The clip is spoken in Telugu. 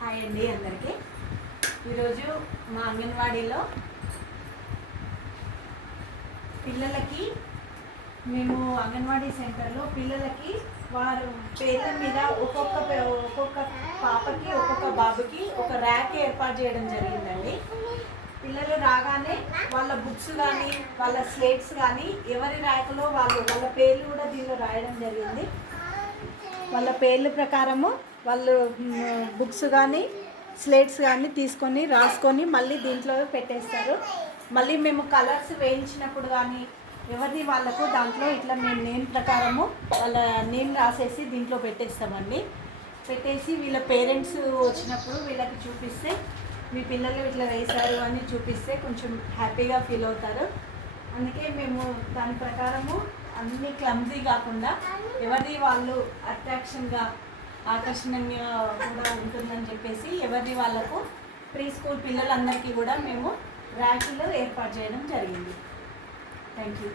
హాయ్ అండి అందరికీ. ఈరోజు మా అంగన్వాడీలో పిల్లలకి మేము అంగన్వాడీ సెంటర్లో పిల్లలకి వారు పేర్ల మీద ఒక్కొక్క పాపకి ఒక్కొక్క బాబుకి ఒక ర్యాక్ ఏర్పాటు చేయడం జరిగిందండి. పిల్లలు రాగానే వాళ్ళ బుక్స్ కానీ వాళ్ళ స్లేట్స్ కానీ ఎవరి ర్యాక్లో వాళ్ళ పేర్లు కూడా దీనిలో రాయడం జరిగింది. వాళ్ళ పేర్ల ప్రకారము వాళ్ళు బుక్స్ కానీ స్లేట్స్ కానీ తీసుకొని రాసుకొని మళ్ళీ దీంట్లో పెట్టేస్తారు. మళ్ళీ మేము కలర్స్ వేయించినప్పుడు కానీ ఎవరిది వాళ్ళకు దాంట్లో ఇట్లా మేము నేమ్ ప్రకారము వాళ్ళ నేమ్ రాసేసి దీంట్లో పెట్టేస్తామండి. పెట్టేసి వీళ్ళ పేరెంట్స్ వచ్చినప్పుడు వీళ్ళకి చూపిస్తే మీ పిల్లలు ఇట్లా వేశారు అని చూపిస్తే కొంచెం హ్యాపీగా ఫీల్ అవుతారు. అందుకే మేము దాని ప్రకారము అన్ని క్లమ్జీ కాకుండా ఎవరిది వాళ్ళు అట్రాక్షన్గా ఆకర్షణీయంగా కూడా ఉంటుందని చెప్పేసి ఎవరిది వాళ్ళకు ప్రీ స్కూల్ పిల్లలందరికీ కూడా మేము ర్యాకులు ఏర్పాటు చేయడం జరిగింది. Thank you.